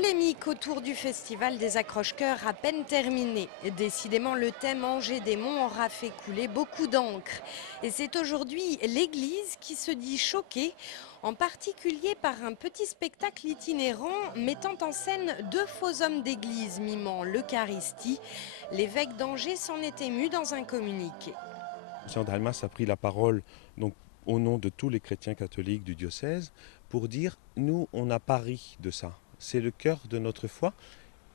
Polémique autour du festival des accroche-cœurs à peine terminé. Décidément, le thème Angers-Démons aura fait couler beaucoup d'encre. Et c'est aujourd'hui l'Église qui se dit choquée, en particulier par un petit spectacle itinérant mettant en scène deux faux hommes d'église mimant l'Eucharistie. L'évêque d'Angers s'en est ému dans un communiqué. Monsieur Dalmas a pris la parole donc, au nom de tous les chrétiens catholiques du diocèse pour dire « nous, on n'a pas ri de ça ». C'est le cœur de notre foi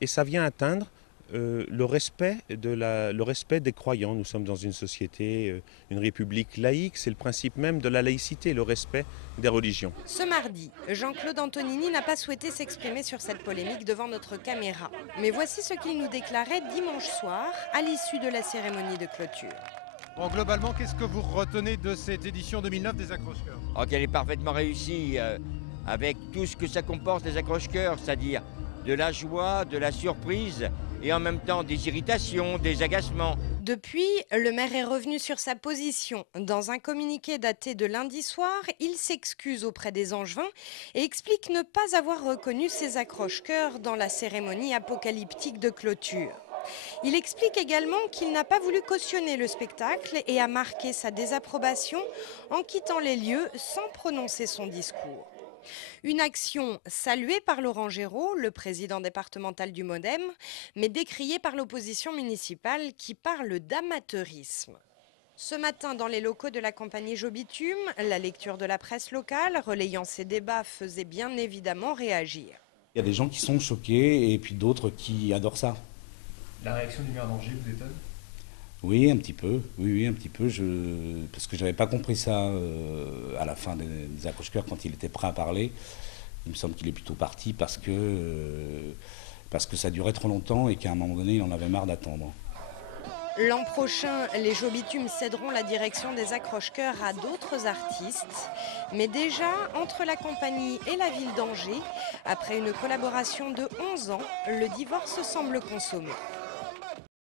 et ça vient atteindre le respect des croyants. Nous sommes dans une société, une république laïque, c'est le principe même de la laïcité, le respect des religions. Ce mardi, Jean-Claude Antonini n'a pas souhaité s'exprimer sur cette polémique devant notre caméra. Mais voici ce qu'il nous déclarait dimanche soir à l'issue de la cérémonie de clôture. Bon, globalement, qu'est-ce que vous retenez de cette édition 2009 des accroche-cœurs? Oh, qu'elle est parfaitement réussie, avec tout ce que ça comporte les accroche-cœurs, c'est-à-dire de la joie, de la surprise et en même temps des irritations, des agacements. Depuis, le maire est revenu sur sa position. Dans un communiqué daté de lundi soir, il s'excuse auprès des Angevins et explique ne pas avoir reconnu ses accroche-cœurs dans la cérémonie apocalyptique de clôture. Il explique également qu'il n'a pas voulu cautionner le spectacle et a marqué sa désapprobation en quittant les lieux sans prononcer son discours. Une action saluée par Laurent Géraud, le président départemental du MODEM, mais décriée par l'opposition municipale qui parle d'amateurisme. Ce matin, dans les locaux de la compagnie Jobitume, la lecture de la presse locale, relayant ces débats, faisait bien évidemment réagir. Il y a des gens qui sont choqués et puis d'autres qui adorent ça. La réaction du maire d'Angers vous étonne? Oui, un petit peu. Oui, un petit peu. Parce que je n'avais pas compris ça à la fin des accroche-cœurs quand il était prêt à parler. Il me semble qu'il est plutôt parti parce que ça durait trop longtemps et qu'à un moment donné, il en avait marre d'attendre. L'an prochain, les Jobitumes céderont la direction des accroche-cœurs à d'autres artistes. Mais déjà, entre la compagnie et la ville d'Angers, après une collaboration de 11 ans, le divorce semble consommé.